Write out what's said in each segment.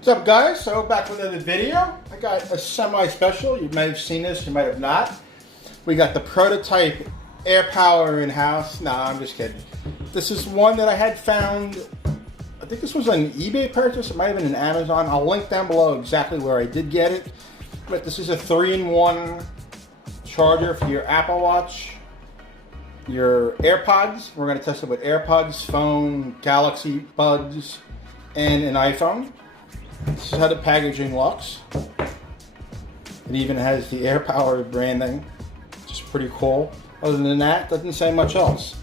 What's up, guys? So back with another video. I got a semi-special. You might have seen this, you might have not. We got the Prototype AirPower in-house. Nah, I'm just kidding. This is one that I had found. I think this was an eBay purchase. It might have been an Amazon. I'll link down below exactly where I did get it. But this is a 3-in-1 charger for your Apple Watch, your AirPods. We're going to test it with AirPods, phone, Galaxy Buds, and an iPhone. This is how the packaging looks. It even has the AirPower branding, which is pretty cool. Other than that, doesn't say much else.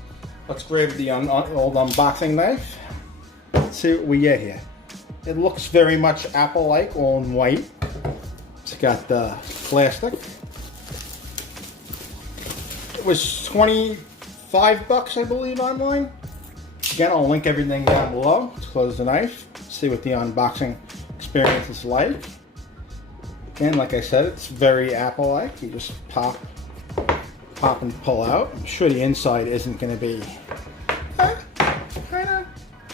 Let's grab the old unboxing knife. Let's see what we get here. It looks very much Apple-like, all in white. It's got the plastic. It was 25 bucks, I believe, online. Again, I'll link everything down below. Let's close the knife. See what the unboxing experience is like. Again, like I said, it's very Apple-like. You just pop and pull out. I'm sure the inside isn't going to be kind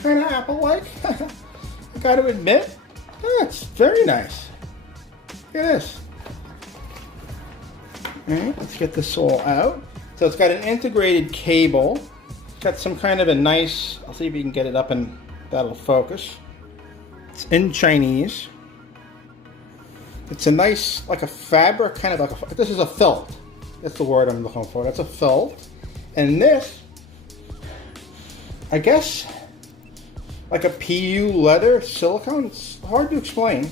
of Apple-like. I got to admit, it's very nice. Look at this. All right, let's get this all out. So it's got an integrated cable. It's got some kind of a nice. I'll see if you can get it up and that'll focus. It's in Chinese. It's a nice, like a fabric, kind of like this is a felt. That's the word I'm looking for. That's a felt. And this, I guess, like a PU leather silicone. It's hard to explain.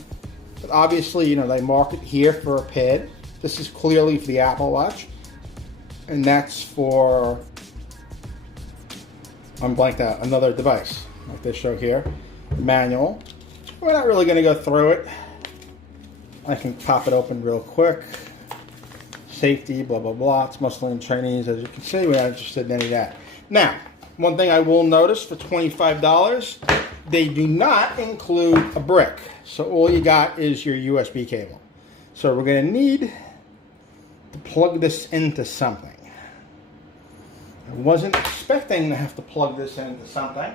But obviously, you know, they mark it here for a pad. This is clearly for the Apple Watch. And that's for, I'm blanked out, another device. Like they show here. Manual. We're not really going to go through it. I can pop it open real quick. Safety, blah, blah, blah. It's mostly in Chinese, as you can see. We're not interested in any of that. Now, one thing I will notice for $25, they do not include a brick. So all you got is your USB cable. So we're going to need to plug this into something. I wasn't expecting to have to plug this into something.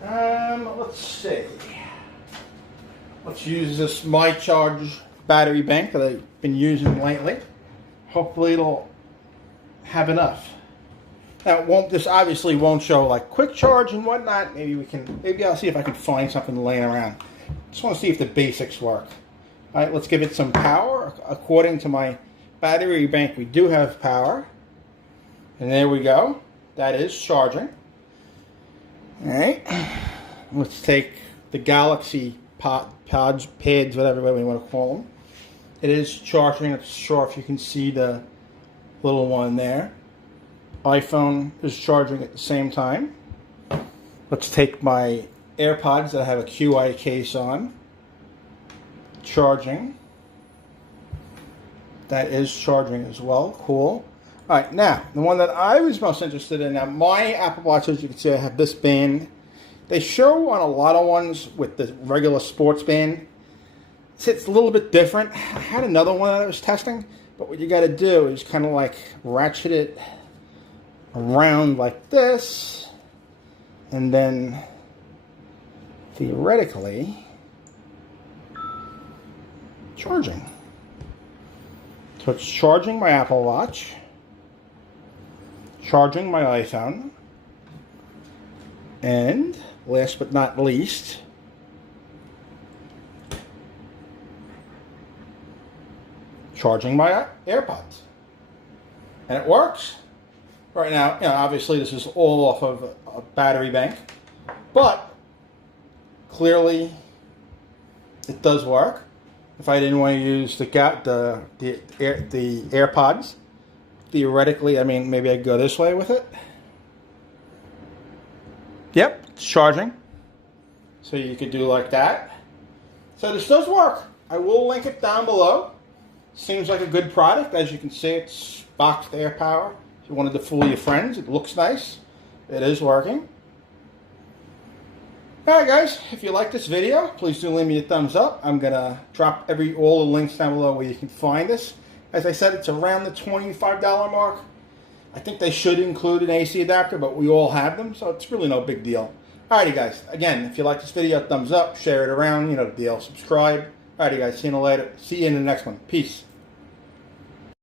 Let's see. Let's use this MyCharge battery bank that I've been using lately. Hopefully it'll have enough. Now this obviously won't show like quick charge and whatnot. Maybe I'll see if I can find something laying around. Just want to see if the basics work. All right, let's give it some power. According to my battery bank, we do have power. And there we go. That is charging. All right. Let's take the Galaxy pads, whatever way we want to call them. It is charging. I'm not sure if you can see the little one there. iPhone is charging at the same time. Let's take my AirPods that have a QI case on. Charging. That is charging as well. Cool. All right, now, the one that I was most interested in. Now, my Apple Watch, as you can see, I have this band. They show on a lot of ones with the regular sports band. It's a little bit different. I had another one that I was testing, but what you got to do is kind of like ratchet it around like this, and then theoretically charging. So it's charging my Apple Watch, charging my iPhone, and last but not least, charging my AirPods. And it works. Right now, you know, obviously this is all off of a battery bank, but clearly it does work. If I didn't want to use the AirPods, theoretically, I mean, maybe I'd go this way with it. Yep, it's charging. So you could do like that. So this does work. I will link it down below. Seems like a good product. As you can see, it's boxed AirPower. If you wanted to fool your friends, it looks nice. It is working. Alright guys, if you like this video, please do leave me a thumbs up. I'm going to drop all the links down below where you can find this. As I said, it's around the $25 mark. I think they should include an AC adapter, but we all have them, so it's really no big deal. Alrighty guys, again, if you like this video, thumbs up, share it around, you know the deal, subscribe. Alrighty guys, see you in the next one. Peace.